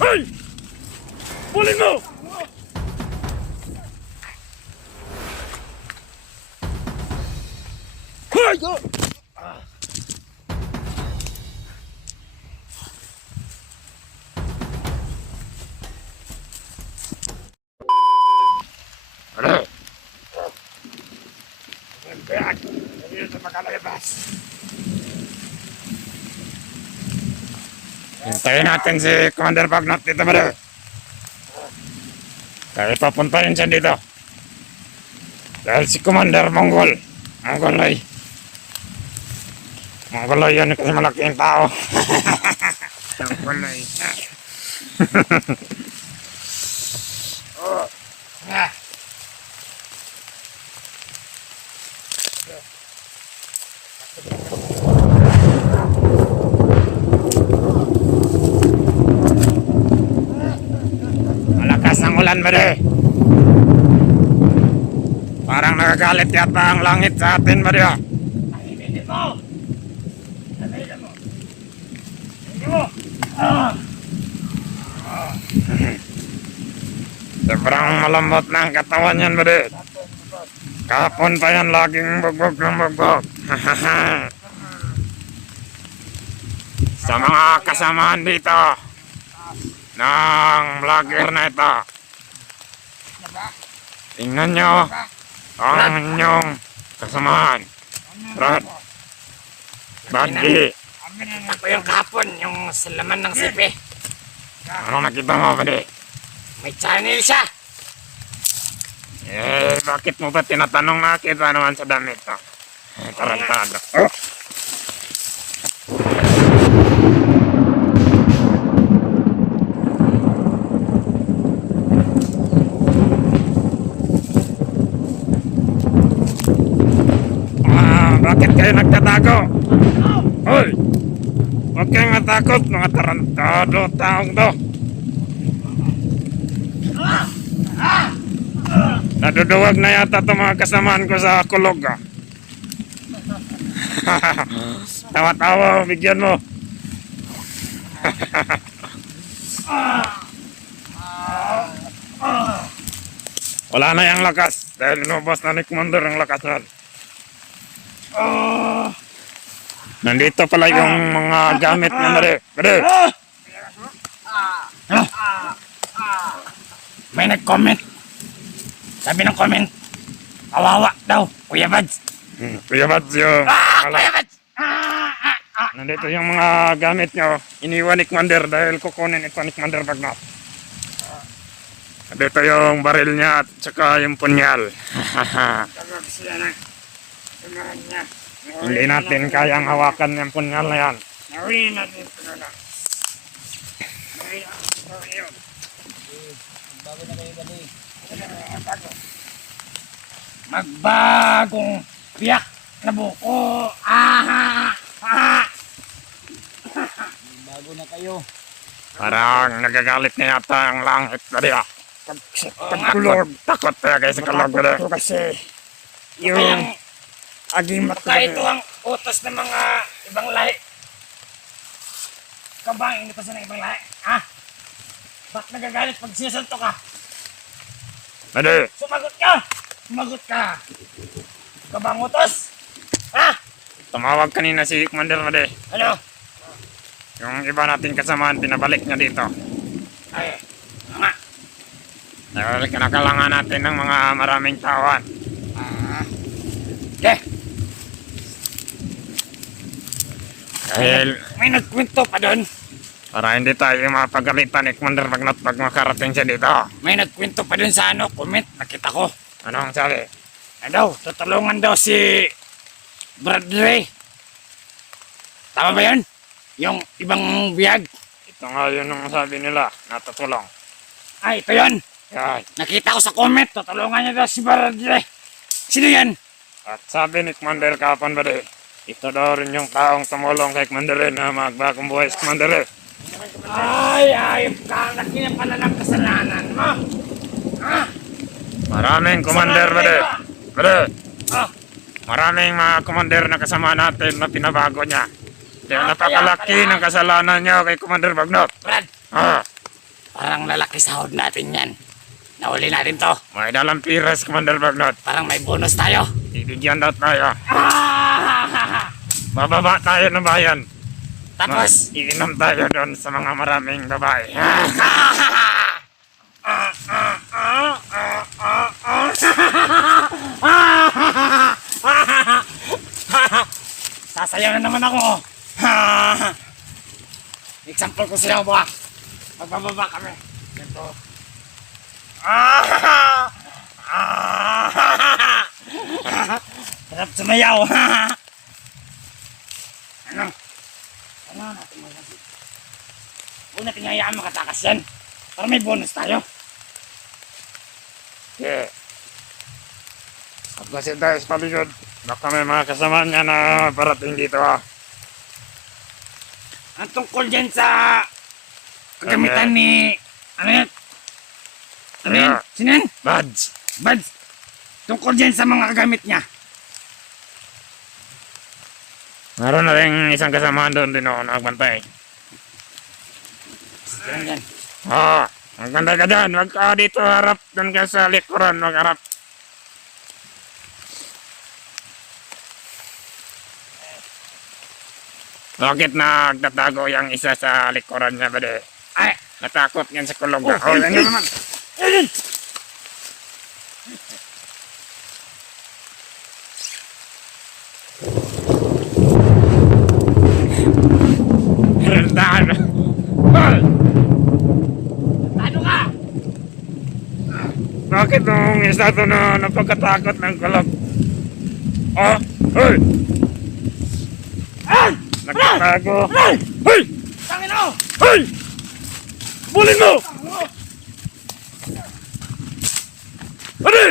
Hoy! Pulin mo! Hoy! Ano? Kaya, hindi na makalabas. Hintayin natin si Commander Bagnot dito ba rin? Kaya papuntahin siya dito. Dahil si Commander Mongol. Mongoloy yun kasi malaking tao. Mongoloy. Oh. Ah. Malakas ang ulan ba rin? Parang nagagalit yata ang langit sa atin ba rin? Tahimik mo! Tahimik mo! Tahimik mo! Sobrang malambot na ang katawan yan ba rin? Kahapon pa yan laging bugbog ng bugbog. Sa mga kasamahan dito ng vlogger na ito, tingnan nyo ang inyong kasamahan. Brad, Buddy, Ako yung kahapon, yung sa laman ng sipi. anong nakita mo ba di? May channel siya. Bakit mo ba tinatanong nakita naman sa damit to? Tarantado. Oh. Bakit kayo nagtatago? Hoy! Huwag kayong matakot, mga tarantado taong to. Naduduwag na yata itong mga kasamaan ko sa kulog. Tawa-tawa, bigyan mo. Wala na yung lakas dahil inubos na ni Commander ang lakas nun. Nandito pala yung mga gamit niya mali. Pwede. May nag-comment. Sabi ng comment, kawawa daw, Kuya Bads. Kuya Bads yung... Kuya Bads! Nandito yung mga gamit niyo. Iniwan ni Commander dahil kukunin ito ni Commander Bagnot. Nandito yung baril niya at saka yung punyal. Hindi natin kayang hawakan yung punyal na yan. Nahuli natin ito na lang. Bago na kayo gali. Magbagong piyak na buko. Bago na kayo. Parang nagagalit na yata ang langit na diya. Pagkulog. Takot na kayo sa kalog na diya. Kasi yung agimat ko. Baka ito ang utos ng mga ibang lahi. Ikaw ba ang inipasan ng ibang lahi? Ha? Ba't nagagalit pag sinasanto ka? Pwede. Sumagot ka! Sumagot ka! Ikaw ba ang utos? Ha? Tumawag kanina si Commander Made. Ano? Yung iba nating kasamaan, pinabalik niya dito. Ay, nga. Dahil kinakalangan natin ng mga maraming tawan. Okay. Dahil May nagkwento pa doon. para hindi tayo mapagalitan ni Commander Bagnot pag makarating siya dito. May nagkwento pa doon sa comment. Nakita ko. Anong sabi? Ano, tutulungan daw si Bradley. Tama ba yun? Yung ibang biyag. Ito nga yun ang sabi nila, natutulong. Ay, ito yun. Yan. Nakita ko sa comment. Tutulungan niya daw si Bradley. Sino yan? At sabi ni Commander kahapon ba ito daw rin yung taong tumulong kay Commander na magbagong buhay si Commander. Ay, ayop ka. Laki na pala ng kasalanan mo. Ha? Maraming Commander ba Ah, Maraming mga Commander na kasama natin na pinabago niya. Kaya napakalaki ng kasalanan niya kay Commander Bagnot. Brad, Ah, Parang lalaki sahod natin yan. Nahuli natin to. May dalang piras, Commander Bagnot. Parang may bonus tayo. Ibigyan daw tayo. Ah! Bababa tayo ng bayan. Tapos, Iinom tayo doon sa mga maraming babae. sasayaw na naman ako. Example ko sila ba? Magbababa kami. Ganito. Sarap sumayaw. Ano? Ano natin mo lang? Huwag natin hayaan makatakas yan. Para may bonus tayo. Okay. Pagkasin tayo sa paligid. Baka may mga kasama niya na parating dito Ang tungkol dyan sa kagamitan ni... Ano yan? Ano yan? Sino yan? Buds. Buds. Tungkol dyan sa mga kagamit niya. Meron na rin isang kasamahan doon din ako nagbantay. Yan yan. Magbantay ka dyan. Huwag ka dito harap. Doon ka sa likuran. Huwag harap. Bakit nagtatago yung isa sa likuran niya ba de? Ay! Natakot yan sa kulog. Oh, yan naman. Ayun! Rendahan. Ano ka? Bakit nung isa to na napagkatakot ng kulog? Hey! Ay! Nagtatago. Ay! Hey! Tangin mo! Hey! Bulin mo! Pwede!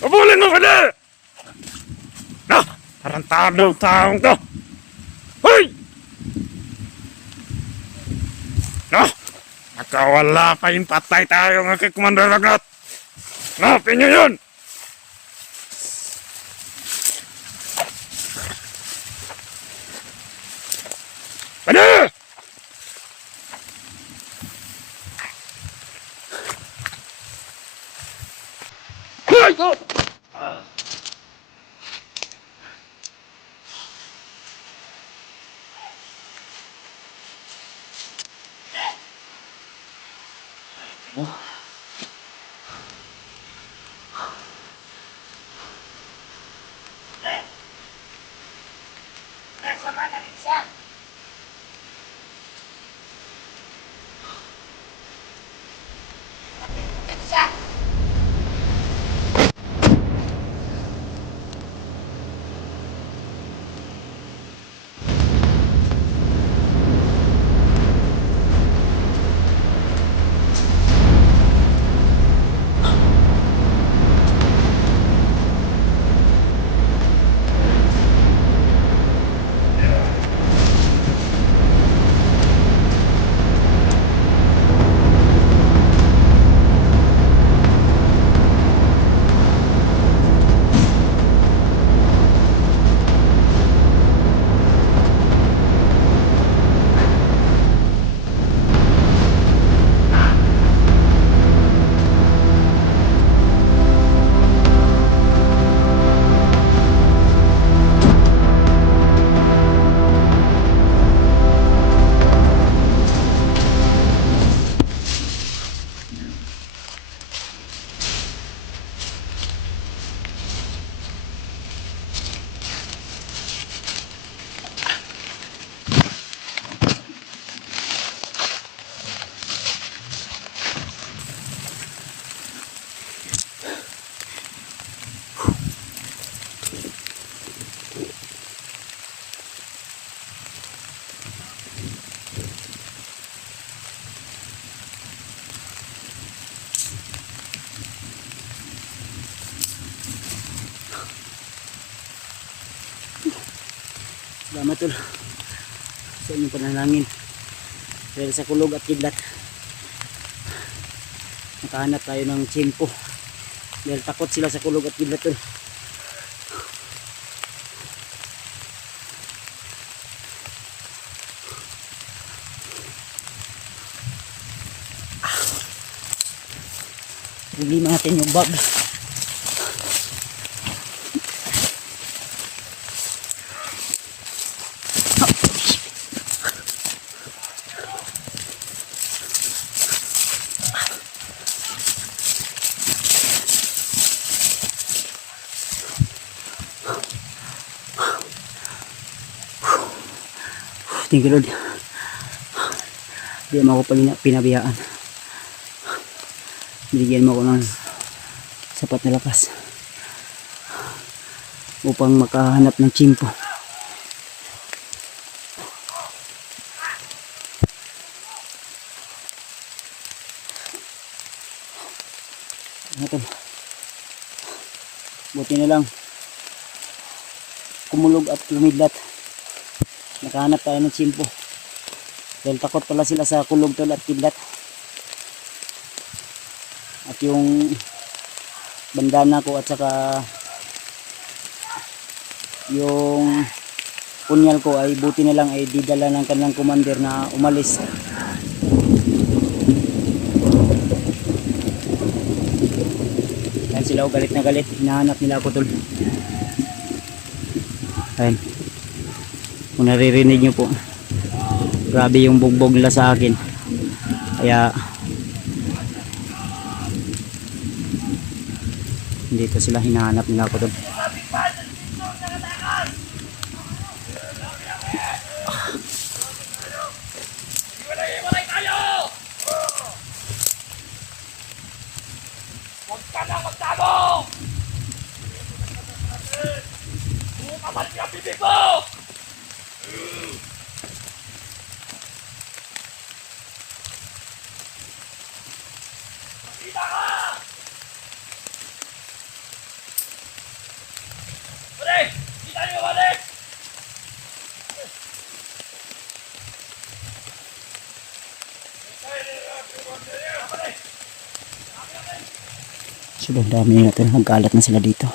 Abulin mo, pwede! Tarantadong taong to! Hoy! Nakawala pa yung patay tayo ng kay Commander Bagnot! Hanapin niyo yun! Pwede! Hoy! Nasama na rin siya. Siya. Salamat tol sa inyong panalangin dahil sa kulog at kidlat nakahanap tayo ng tiyempo dahil takot sila sa kulog at kidlat tol. problema natin yung bag. Thank you Lord. Di mo ako pinabiyaan. Binigyan mo ako ng sapat na lakas upang makahanap ng tsimpo. Buti na lang kumulog at lumidlat. Nakahanap tayo ng tsimpo. Dahil takot pala sila sa kulog tol at kidlat. At yung bandana ko at saka yung punyal ko ay buti na lang ay didala ng kanilang commander na umalis. Dahil sila o galit na galit. Hinahanap nila ako tol. Ayun. Kung naririnig nyo po, grabe yung bugbog nila sa akin. Kaya dito sila, hinahanap nila ako doon. Huwag ka na magtago! Bukaman niya ang bibig mo! Makita ka! Balik! Kita niyo balik! Sobrang dami natin, nagkalat na sila dito.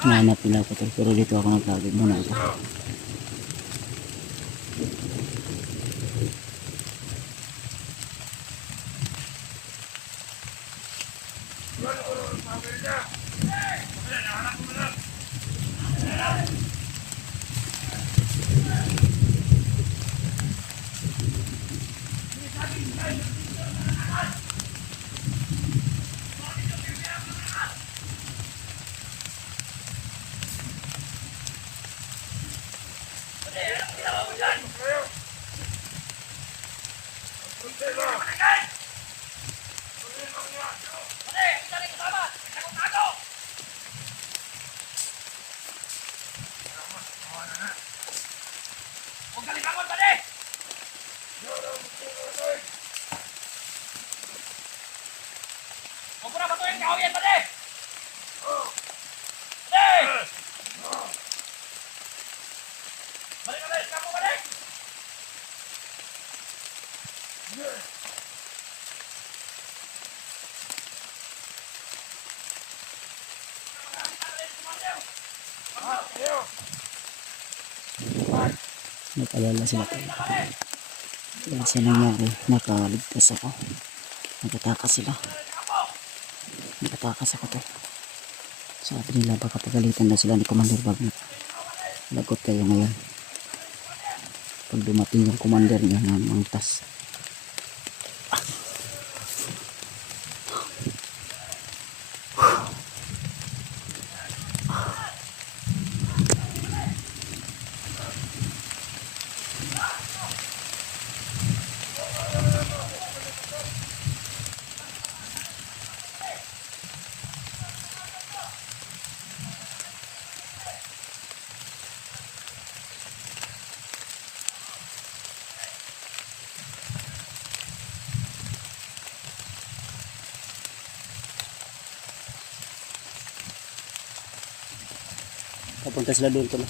Hinahanap nila ako tol, pero dito ako nagtagid muna ako. Huwag ka libangon, balik! Huwag mo na batuhin kahoyan, balik! Balik! Balik, balik! Kapo, balik! Nag-alala sila tol. Dahil sa nangyari, nakaligtas ako. Nagatakas sila. Nagatakas ako tol. Sabi nila baka pagalitan na sila ni Commander Wagner. Lagot kayo ngayon. Pag dumating yung commander niya na mangtas. Papunta sila doon tol.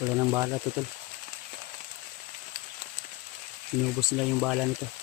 Wala nang bala to tol. Inubos nila yung bala nito.